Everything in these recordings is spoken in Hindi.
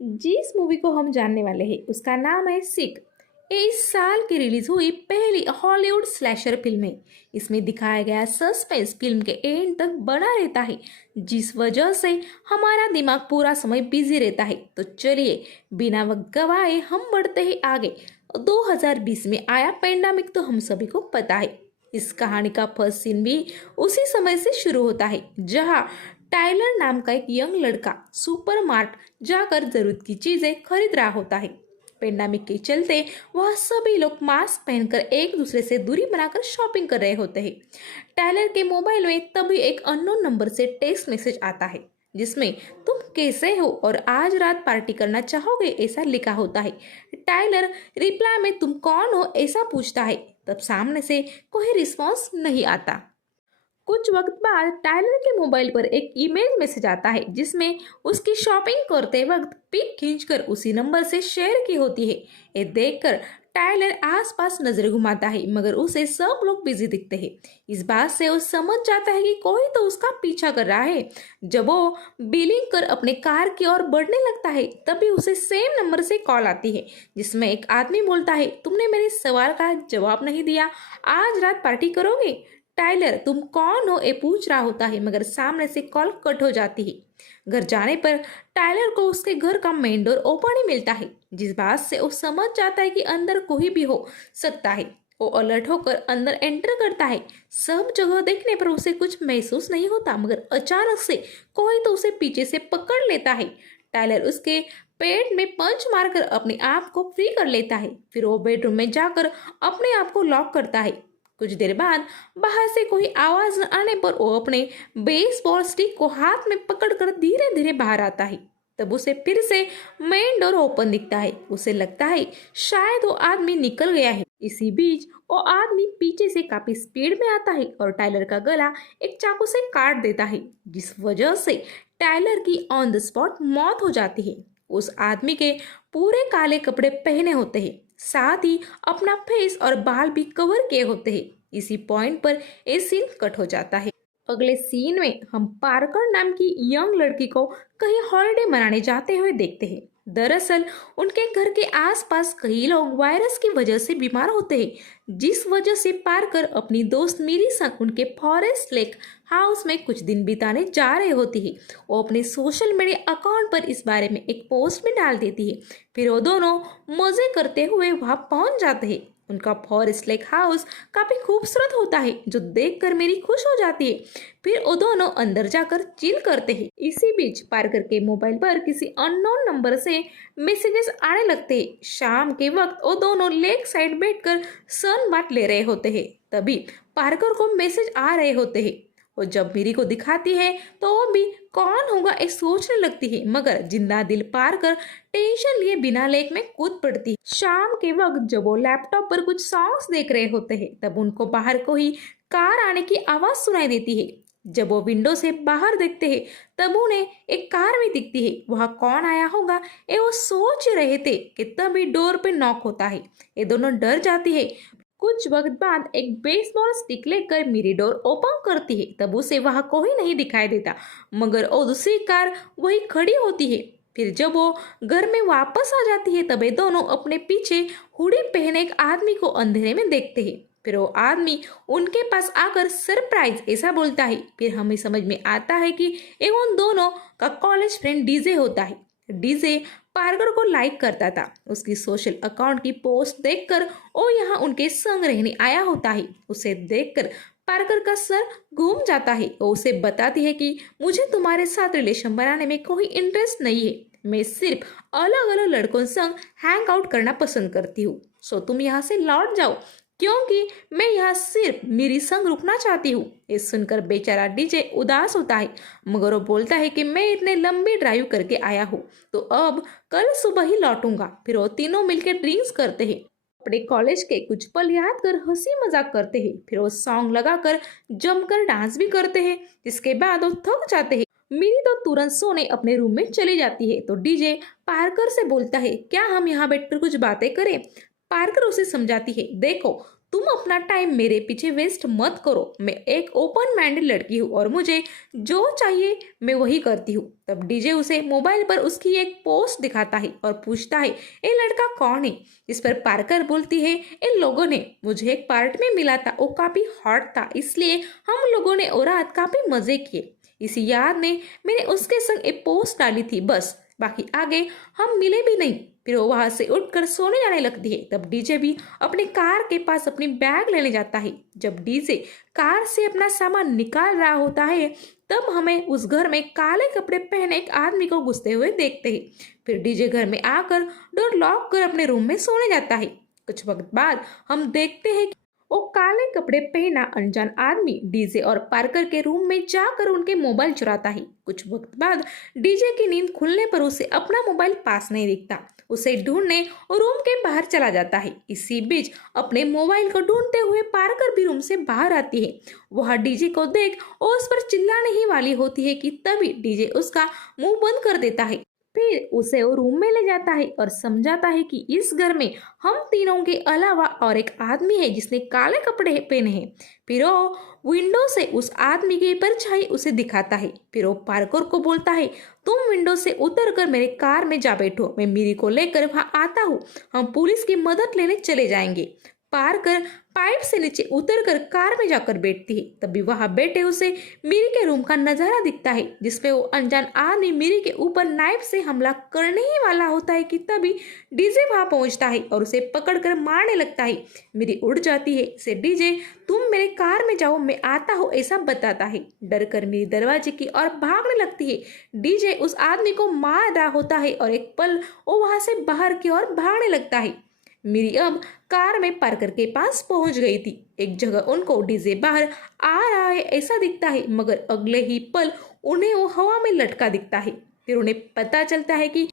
जिस मूवी को हम जानने वाले हैं उसका नाम है सिख। ये इस साल की रिलीज हुई पहली हॉलीवुड स्लैशर फिल्म है। इसमें दिखाया गया सस्पेंस फिल्म के एंड तक बना रहता है, जिस वजह से हमारा दिमाग पूरा समय बिजी रहता है। तो चलिए बिना वक्त गवाए हम बढ़ते हैं आगे। 2020 में आया पेंडेमिक तो हम सभी को पता है। इस कहानी का फर्स्ट सीन भी उसी समय से शुरू होता है, जहां टाइलर नाम का एक यंग लड़का सुपरमार्ट जाकर जरूरत की चीजें खरीद रहा होता है। पेंडेमिक के चलते वह सभी लोग मास्क पहनकर एक दूसरे से दूरी बनाकर शॉपिंग कर रहे होते हैं। टाइलर के मोबाइल में तभी एक अननोन नंबर से टेक्स्ट मैसेज आता है, जिसमें तुम कैसे हो और आज रात पार्टी करना चाहोगे ऐसा लिखा होता है। टाइलर रिप्लाई में तुम कौन हो ऐसा पूछता है। तब सामने से कोई रिस्पॉन्स नहीं आता। कुछ वक्त बाद टाइलर के मोबाइल पर एक ईमेल मैसेज आता है, जिसमें उसकी शॉपिंग करते वक्त पिक खींचकर उसी नंबर से शेयर की होती है। ये देखकर टाइलर आसपास नजर घुमाता है, मगर उसे सब लोग बिजी दिखते हैं। इस बात से वो समझ जाता है कि कोई तो उसका पीछा कर रहा है। जब वो बिलिंग कर अपने कार की ओर बढ़ने लगता है, तभी उसे सेम नंबर से कॉल आती है, जिसमें एक आदमी बोलता है, तुमने मेरे सवाल का जवाब नहीं दिया, आज रात पार्टी करोगे। टाइलर तुम कौन हो ये पूछ रहा होता है, मगर सामने से कॉल कट हो जाती है। घर जाने पर टाइलर को उसके घर का मेन डोर ओपन ही मिलता है, जिस बात से वो समझ जाता है कि अंदर कोई भी हो सकता है। वो अलर्ट होकर अंदर एंटर करता है। सब जगह देखने पर उसे कुछ महसूस नहीं होता, मगर अचानक से कोई तो उसे पीछे से पकड़ लेता है। टाइलर उसके पेट में पंच मारकर अपने आप को फ्री कर लेता है। फिर वो बेडरूम में जाकर अपने आप को लॉक करता है। कुछ देर बाद बाहर से कोई आवाज न आने पर वो अपने बेसबॉल स्टिक को हाथ में पकड़कर धीरे धीरे बाहर आता है। तब उसे फिर से मेन डोर ओपन दिखता है। उसे लगता है शायद वो आदमी निकल गया है। इसी बीच वो आदमी पीछे से काफी स्पीड में आता है और टाइलर का गला एक चाकू से काट देता है, जिस वजह से टाइलर की ऑन द स्पॉट मौत हो जाती है। उस आदमी के पूरे काले कपड़े पहने होते हैं, साथ ही अपना फेस और बाल भी कवर किए होते हैं। इसी पॉइंट पर ये सीन कट हो जाता है। अगले सीन में हम पार्कर नाम की यंग लड़की को कहीं हॉलिडे मनाने जाते हुए देखते हैं। दरअसल उनके घर के आसपास कई लोग वायरस की वजह से बीमार होते हैं, जिस वजह से पार्कर अपनी दोस्त मेरी संग उनके फॉरेस्ट लेक हाउस में कुछ दिन बिताने जा रहे होती है। वो अपने सोशल मीडिया अकाउंट पर इस बारे में एक पोस्ट भी डाल देती है। फिर वो दोनों मजे करते हुए वहां पहुंच जाते हैं। उनका फॉरेस्ट लेक हाउस काफी खूबसूरत होता है, जो देखकर मेरी खुश हो जाती है। फिर वो दोनों अंदर जाकर चिल करते हैं। इसी बीच पार्कर के मोबाइल पर किसी अननोन नंबर से मैसेजेस आने लगते हैं। शाम के वक्त वो दोनों लेक साइड बैठकर सन बात ले रहे होते हैं। तभी पार्कर को मैसेज आ रहे होते हैं। और जब मेरी को दिखाती है तो वो भी कौन होगा ये सोचने लगती है, मगर जिंदा दिल पार कर टेंशन लिए बिना लेक में कूद पड़ती है। शाम के वक्त जब वो लैपटॉप पर कुछ सॉन्ग्स देख रहे होते हैं, तब उनको बाहर को ही कार आने की आवाज सुनाई देती है। जब वो विंडो से बाहर देखते हैं, तब उन्हें एक कार भी दिखती है। वहाँ कौन आया होगा ये वो सोच ही रहे थे कि तभी डोर पे नॉक होता है। ये दोनों डर जाती है। कुछ वक्त बाद एक बेसबॉल स्टिक लेकर मेरी डोर ओपन करती है। तब उसे वहां कोई नहीं दिखाई देता, मगर वो दूसरी कार वही खड़ी होती है। फिर जब वो घर में वापस आ जाती है, तब ये दोनों अपने पीछे हुडी पहने एक आदमी को अंधेरे में देखते हैं। फिर वो आदमी उनके पास आकर सरप्राइज ऐसा बोलता है। फिर हमें समझ में आता है कि ये उन दोनों का कॉलेज फ्रेंड डीजे होता है। डीजे पार्कर को लाइक करता था। उसकी सोशल अकाउंट की पोस्ट देखकर वो यहाँ उनके संग रहने आया होता है। उसे देखकर पार्कर का सर घूम जाता है। वो उसे बताती है कि मुझे तुम्हारे साथ रिलेशन बनाने में कोई इंटरेस्ट नहीं है, मैं सिर्फ अलग अलग लड़कों संग हैंग आउट करना पसंद करती हूँ। सो तुम यहाँ से लौट जाओ, क्योंकि मैं यहाँ सिर्फ मेरी संग रुकना चाहती हूँ। ये सुनकर बेचारा डीजे उदास होता है, मगर वो बोलता है कि मैं इतने लंबी ड्राइव करके आया हूँ, तो अब कल सुबह ही लौटूंगा। फिर वो तीनों मिलकर ड्रिंक्स करते हैं, अपने कॉलेज के कुछ पल याद कर हंसी मजाक करते हैं। फिर वो सॉन्ग लगाकर जमकर डांस भी करते हैं। जिसके बाद वो थक जाते हैं। मेरी तो तुरंत सोने अपने रूम में चली जाती है। तो डीजे पार्कर से बोलता है, क्या हम यहाँ बैठकर कुछ बातें करें। पार्कर उसे समझाती है, देखो तुम अपना टाइम मेरे पीछे वेस्ट मत करो, मैं एक ओपन माइंडेड लड़की हूँ और मुझे जो चाहिए मैं वही करती हूँ। तब डीजे उसे मोबाइल पर उसकी एक पोस्ट दिखाता है और पूछता है ये लड़का कौन है। इस पर पार्कर बोलती है इन लोगों ने मुझे एक पार्ट में मिला था, वो काफी हॉट था, इसलिए हम लोगों ने वो रात काफी मजे किए। इसी याद में मैंने उसके संग एक पोस्ट डाली थी, बस बाकी आगे हम मिले भी नहीं। फिर वो वहां से उठकर सोने जाने लगती है। तब डीजे भी अपने कार के पास अपनी बैग लेने जाता है। जब डीजे कार से अपना सामान निकाल रहा होता है तब हमें उस घर में काले कपड़े पहने एक आदमी को घुसते हुए देखते हैं। फिर डीजे घर में आकर डोर लॉक कर अपने रूम में सोने जाता है। कुछ वक्त बाद हम देखते हैं वो काले कपड़े पहना अनजान आदमी डीजे और पार्कर के रूम में जाकर उनके मोबाइल चुराता है। कुछ वक्त बाद डीजे की नींद खुलने पर उसे अपना मोबाइल पास नहीं दिखता। उसे ढूंढने और रूम के बाहर चला जाता है। इसी बीच अपने मोबाइल को ढूंढते हुए पार्कर भी रूम से बाहर आती है। वह डीजे को देख और उस पर चिल्लाने ही वाली होती है कि तभी डीजे उसका मुंह बंद कर देता है। फिर उसे वो रूम में ले जाता है और समझाता है कि इस घर में हम तीनों के अलावा और एक आदमी है जिसने काले कपड़े पहने हैं। फिर वो विंडो से उस आदमी की परछाई उसे दिखाता है। फिर वो पार्कर को बोलता है तुम विंडो से उतर कर मेरे कार में जा बैठो, मैं मीरी को लेकर वहां आता हूँ, हम पुलिस की मदद लेने चले जाएंगे। पार्कर पाइप से नीचे उतरकर कार में जाकर बैठती है। तभी वहां बैठे उसे मीरी के रूम का नजारा दिखता है जिसमें वो अनजान आदमी मीरी के ऊपर नाइफ से हमला करने ही वाला होता है कि तभी डीजे वहां पहुंचता है और उसे पकड़कर मारने लगता है। मीरी उड़ जाती है। इसे डीजे तुम मेरे कार में जाओ, मैं आता हूँ ऐसा बताता है। डर कर मीरी दरवाजे की ओर भागने लगती है। डीजे उस आदमी को मार रहा होता है और एक पल वो वहां से बाहर की ओर भागने लगता है। मीरी अब कार में पार्कर के पास पहुंच गई थी। एक जगह उनको डीजे बाहर आ रहा है ऐसा दिखता है, मगर अगले ही पल उन्हें वो हवा में लटका दिखता है। फिर उन्हें पता चलता है कि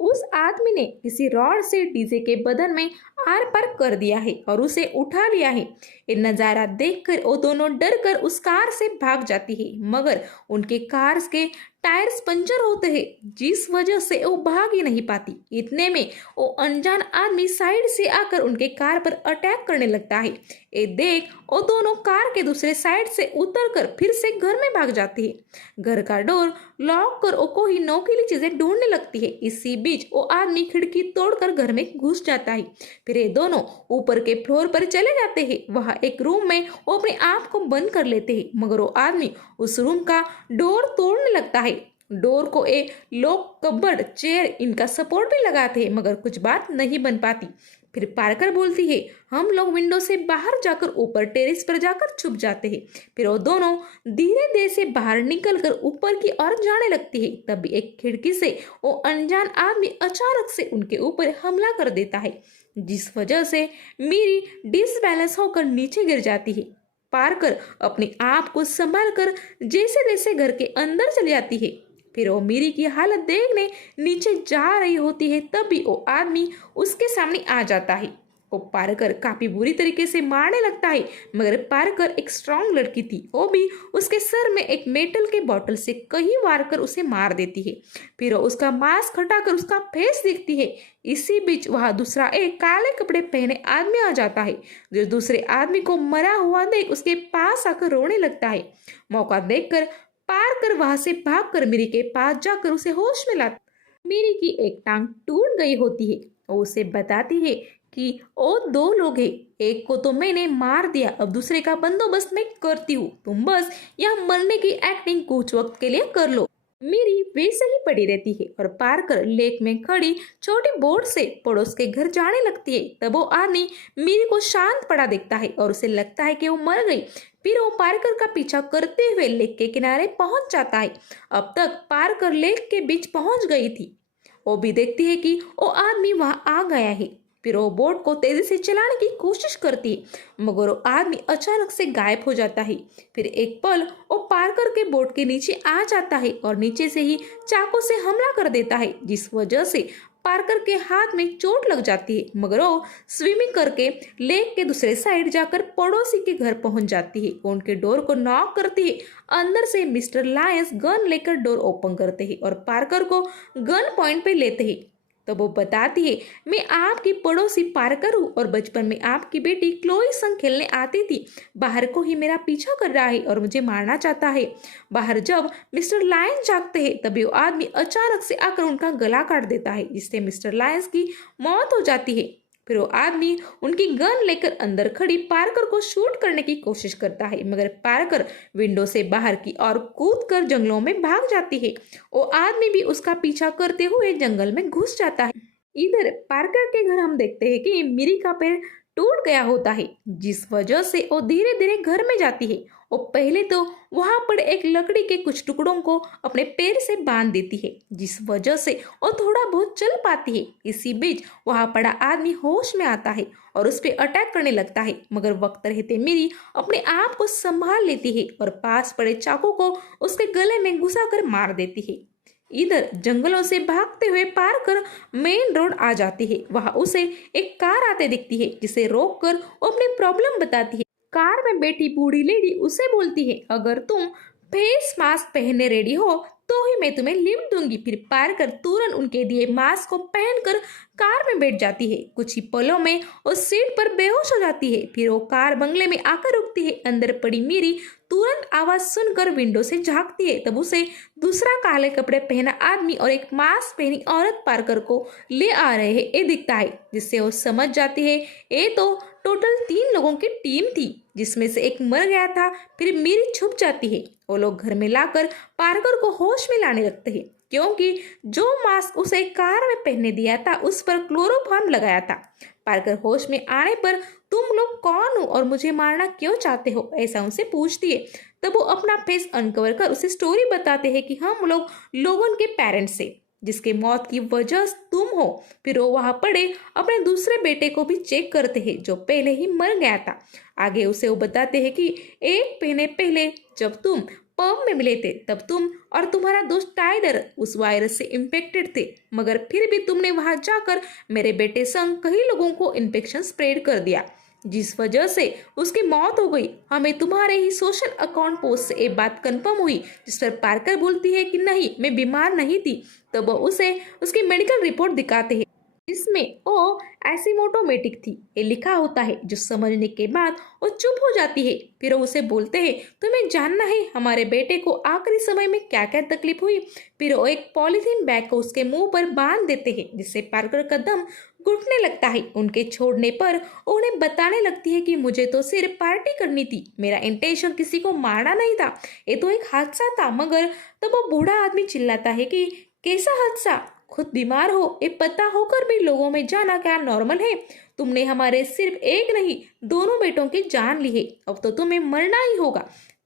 उस आदमी ने किसी रॉड से डीजे के बदन में आर पार कर दिया है और उसे उठा लिया है। ये नजारा देखकर वो दोनों डर कर उस कार से भाग जाती है, मगर उनके कार के टायर्स पंचर होते हैं जिस वजह से वो भाग ही नहीं पाती। इतने में वो अनजान आदमी साइड से आकर उनके कार पर अटैक करने लगता है। ये देख वो दोनों कार के दूसरे साइड से उतरकर फिर से घर में भाग जाती है। घर का डोर लॉक कर वो कोई नोकीली चीजें ढूंढने लगती है। इसी बीच वो आदमी खिड़की तोड़कर घर में घुस जाता है। फिर ये दोनों ऊपर के फ्लोर पर चले जाते हैं। वहां एक रूम में वो अपने आप को बंद कर लेते हैं, मगर वो आदमी उस रूम का डोर तोड़ने लगता है। डोर को एक लॉक, कबर्ड, चेयर इनका सपोर्ट भी लगाते हैं, मगर कुछ बात नहीं बन पाती। फिर पार्कर बोलती है हम लोग विंडो से बाहर जाकर ऊपर टेरेस पर जाकर छुप जाते हैं। फिर वो दोनों धीरे धीरे से बाहर निकलकर ऊपर की ओर जाने लगती है। तभी एक खिड़की से वो अनजान आदमी अचानक से उनके ऊपर हमला कर देता है, जिस वजह से मीरी डिसबैलेंस होकर नीचे गिर जाती है। पार्कर अपने आप को संभाल कर जैसे जैसे घर के अंदर चली जाती है। फिर वो मीरी की हालत देखने नीचे जा रही होती है, तभी वो आदमी उसके सामने आ जाता है। वो पार्कर काफी बुरी तरीके से मारने लगता है, मगर पार्कर एक स्ट्रांग लड़की थी, वो भी उसके सर में एक मेटल के बोतल से कई वार कर उसे मार देती है। फिर वो उसका मास्क हटाकर उसका फेस देखती है। इसी बीच वहां दूसरा एक काले कपड़े पहने आदमी आ जाता है, जो दूसरे आदमी को मरा हुआ देख उसके पास आकर रोने लगता है। मौका देखकर पार्कर वहां से भागकर मीरी के पास जाकर उसे होश में लाता। मीरी की एक टांग टूट गई होती है। वो उसे बताती है कि वो दो लोग हैं, एक को तो मैंने मार दिया, अब दूसरे का बंदोबस्त मैं करती हूँ, तुम बस यहाँ मरने की एक्टिंग कुछ वक्त के लिए कर लो। मीरी वैसे ही पड़ी रहती है और पार्कर लेक में खड़ी छोटी बोट से पड़ोस के घर जाने लगती है। तब वो आदमी मीरी को शांत पड़ा देखता है और उसे लगता है कि वो मर गई। फिर वो पार्कर का पीछा करते हुए लेक के किनारे पहुंच जाता है। अब तक पार्कर लेक के बीच पहुंच गई थी। वो भी देखती है कि वो आदमी वहां आ गया है। फिर वो बोट को तेजी से चलाने की कोशिश करती है, मगर वो आदमी अचानक से गायब हो जाता है। फिर एक पल वो पार्कर के बोट के नीचे आ जाता है और नीचे से ही चाकू से हमला कर देता है, जिस वजह से पार्कर के हाथ में चोट लग जाती है। मगर वो स्विमिंग करके लेक के दूसरे साइड जाकर पड़ोसी के घर पहुंच जाती है। वो उनके डोर को नॉक करती है। अंदर से मिस्टर लायंस गन लेकर डोर ओपन करते हैं और पार्कर को गन पॉइंट पे लेते हैं। तो वो बताती है, मैं आपकी पड़ोसी पार्कर हूँ और बचपन में आपकी बेटी क्लोई संग खेलने आती थी। बाहर को ही मेरा पीछा कर रहा है और मुझे मारना चाहता है। बाहर जब मिस्टर लायन जागते हैं तभी वो आदमी अचानक से आकर उनका गला काट देता है, जिससे मिस्टर लायंस की मौत हो जाती है। फिर वो आदमी उनकी गन लेकर अंदर खड़ी पार्कर को शूट करने की कोशिश करता है, मगर पार्कर विंडो से बाहर की ओर कूदकर जंगलों में भाग जाती है। वो आदमी भी उसका पीछा करते हुए जंगल में घुस जाता है। इधर पार्कर के घर हम देखते हैं कि मिरी का पैर टूट गया होता है, जिस वजह से वो धीरे धीरे घर में जाती है। वो पहले तो वहां पर एक लकड़ी के कुछ टुकड़ों को अपने पैर से बांध देती है, जिस वजह से वो थोड़ा बहुत चल पाती है। इसी बीच वहां पड़ा आदमी होश में आता है और उस पर अटैक करने लगता है, मगर वक्त रहते मेरी अपने आप को संभाल लेती है और पास पड़े चाकू को उसके गले में घुसाकर मार देती है। इधर जंगलों से भागते हुए पार कर मेन रोड आ जाती है। वहां उसे एक कार आते दिखती है, जिसे रोककर वो अपनी प्रॉब्लम बताती है। कार में बैठी बूढ़ी लेडी उसे बोलती है, अगर तुम फेस मास्क पहनने रेडी हो तो ही मैं तुम्हें लिफ्ट दूंगी। फिर पार्कर तुरंत उनके दिए मास्क को पहनकर कार में बैठ जाती है। कुछ ही पलों में वो सीट पर बेहोश हो जाती है। फिर वो कार बंगले में आकर रुकती है। अंदर पड़ी मीरी तुरंत आवाज सुनकर विंडो से झांकती है। तब उसे दूसरा काले कपड़े पहना आदमी और एक मास्क पहनी औरत पार्कर को ले आ रहे हैं ये दिखता है, जिससे वो समझ जाती है ये तो टोटल 3 लोगों की टीम थी, जिसमें से एक मर गया था। फिर मीरी छुप जाती है। वो लोग घर में लाकर पार्कर को होश में लाने लगते हैं, क्योंकि जो मास्क उसे कार में पहनने दिया था उस पर क्लोरोफॉर्म लगाया था। पार्कर होश में आने पर तुम लोग कौन हो और मुझे मारना क्यों चाहते हो, ऐसा उनसे पूछती है। तब वो अपना फेस अनकवर कर उसे स्टोरी बताते हैं कि हम लोग लोगों के पेरेंट्स से जिसके मौत की वजह तुम हो। फिर वो वहां पड़े अपने दूसरे बेटे को भी चेक करते हैं, जो पहले ही मर गया था। आगे उसे वो बताते हैं कि एक महीने पहले जब तुम पब में मिले थे तब तुम और तुम्हारा दोस्त टाइडर उस वायरस से इन्फेक्टेड थे, मगर फिर भी तुमने वहां जाकर मेरे बेटे संग कई लोगों को इन्फेक्शन स्प्रेड कर दिया, जिस वजह से उसकी मौत हो गई। हमें तुम्हारे ही सोशल अकाउंट पोस्ट से एक बात कंफर्म हुई, जिस पर पार्कर बोलती है कि नहीं, मैं बीमार नहीं थी। तब वो उसे उसकी मेडिकल रिपोर्ट दिखाते हैं, जिसमें वो एसिम्प्टोमेटिक थी ये लिखा होता है, जो समझने के बाद वो चुप हो जाती है। फिर वो उसे बोलते हैं, तुम्हें जानना है हमारे बेटे को आखिरी समय में क्या क्या तकलीफ हुई। फिर वो एक पॉलीथीन बैग को उसके मुंह पर बांध देते हैं, जिससे पार्कर का दम घुटने लगता है। उनके छोड़ने पर उन्हें बताने लगती है कि मुझे तो सिर्फ पार्टी करनी थी, मेरा इंटेंशन किसी को मारना नहीं था, ये तो एक हादसा था। मगर तब वो बूढ़ा आदमी चिल्लाता है कि कैसा हादसा, खुद बीमार हो ये पता होकर भी लोगों में जाना क्या नॉर्मल है। तुमने हमारे सिर्फ एक नहीं दोनों बेटों की जान ली है, अब तो तुम्हें मरना ही होगा।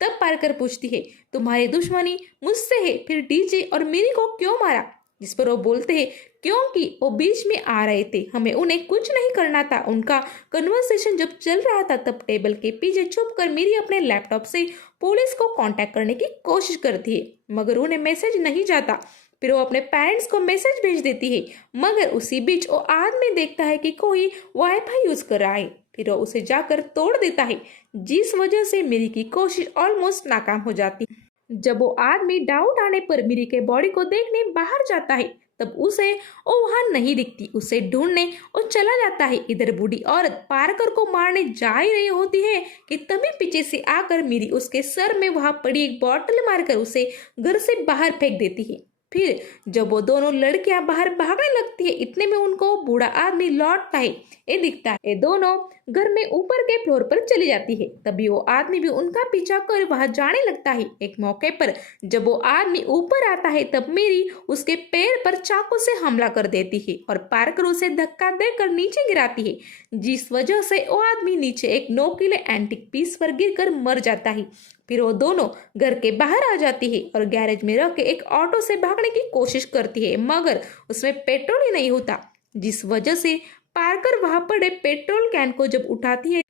तब पार्कर पूछती है, तुम्हारी दुश्मनी मुझसे है, फिर डीजे और मेरी को क्यों मारा। जिस पर वो बोलते हैं, क्योंकि वो बीच में आ रहे थे, हमें उन्हें कुछ नहीं करना था। उनका कन्वर्सेशन जब चल रहा था तब टेबल के पीछे छुप कर मेरी अपने लैपटॉप से पुलिस को कांटेक्ट करने की कोशिश करती है, मगर उन्हें मैसेज नहीं जाता। फिर वो अपने पेरेंट्स को मैसेज भेज देती है, मगर उसी बीच वो आदमी देखता है कि कोई वाईफाई यूज कर रहा है। फिर वो उसे जाकर तोड़ देता है, जिस वजह से मेरी की कोशिश ऑलमोस्ट नाकाम हो जाती है। जब वो आदमी डाउट आने पर मेरी के बॉडी को देखने बाहर जाता है, तब उसे वो वहां नहीं दिखती। उसे ढूंढने वो चला जाता है। इधर बूढ़ी औरत पार्कर को मारने जा ही रही होती है कि तभी पीछे से आकर मेरी उसके सर में वहां पड़ी एक बॉटल मारकर उसे घर से बाहर फेंक देती है। फिर जब वो दोनों लड़कियां बाहर भागने लगती है, इतने में उनको बूढ़ा आदमी लौटता है ये दिखता है। ये दोनों घर में ऊपर के फ्लोर पर चली जाती है। तभी वो आदमी भी उनका पीछा कर वहां जाने लगता है। एक मौके पर जब वो आदमी ऊपर आता है तब मेरी उसके पैर पर चाकू से हमला कर देती है और पार्कर उसे धक्का देकर नीचे गिराती है, जिस वजह से वो आदमी नीचे एक नोकीले एंटीक पीस पर गिरकर मर जाता है। फिर वो दोनों घर के बाहर आ जाती है और गैरेज में रख के एक ऑटो से भागने की कोशिश करती है, मगर उसमें पेट्रोल ही नहीं होता, जिस वजह से पार्कर वहां पड़े पेट्रोल कैन को जब उठाती है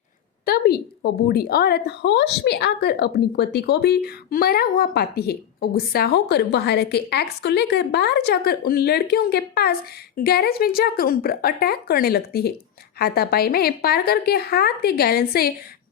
तभी वो बूढ़ी औरत होश में आकर अपनी पति को भी मरा हुआ पाती है। वो गुस्सा होकर बाहर के एक्स को लेकर बाहर जाकर उन लड़कियों के पास गैरेज में जाकर उन पर अटैक करने लगती है। हाथापाई में पार्कर के हाथ के गैलन से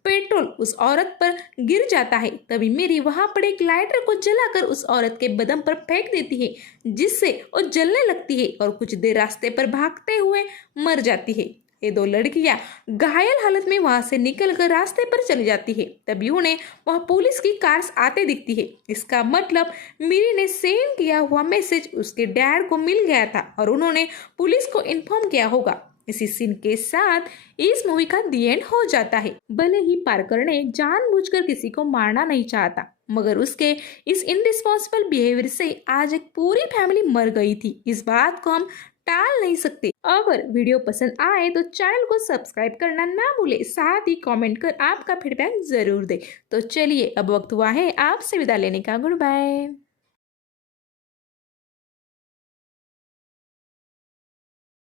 पेट्रोल उस औरत पर गिर जाता है। तभी मेरी वहां पड़े एक लाइटर को जलाकर उस औरत के बदन पर फेंक देती है, जिससे वो जलने लगती है और कुछ देर रास्ते पर भागते हुए मर जाती है। ये दो लड़कियां घायल हालत में वहां से निकलकर रास्ते पर चली जाती है। तभी उन्हें वहां पुलिस की कार आते दिखती है। इसका मतलब मीरी ने सेंड किया हुआ मैसेज उसके डैड को मिल गया था और उन्होंने पुलिस को इन्फॉर्म किया होगा। इसी सीन के साथ इस मूवी का दी एंड हो जाता है। भले ही पार्कर ने जानबूझकर किसी को मारना नहीं चाहता, मगर उसके इस इनरिस्पॉन्सिबल बिहेवियर से आज एक पूरी फैमिली मर गई थी। इस बात को हम टाल नहीं सकते। अगर वीडियो पसंद आए तो चैनल को सब्सक्राइब करना ना भूले, साथ ही कमेंट कर आपका फीडबैक जरूर दे। तो चलिए अब वक्त हुआ है आपसे विदा लेने का। Good bye.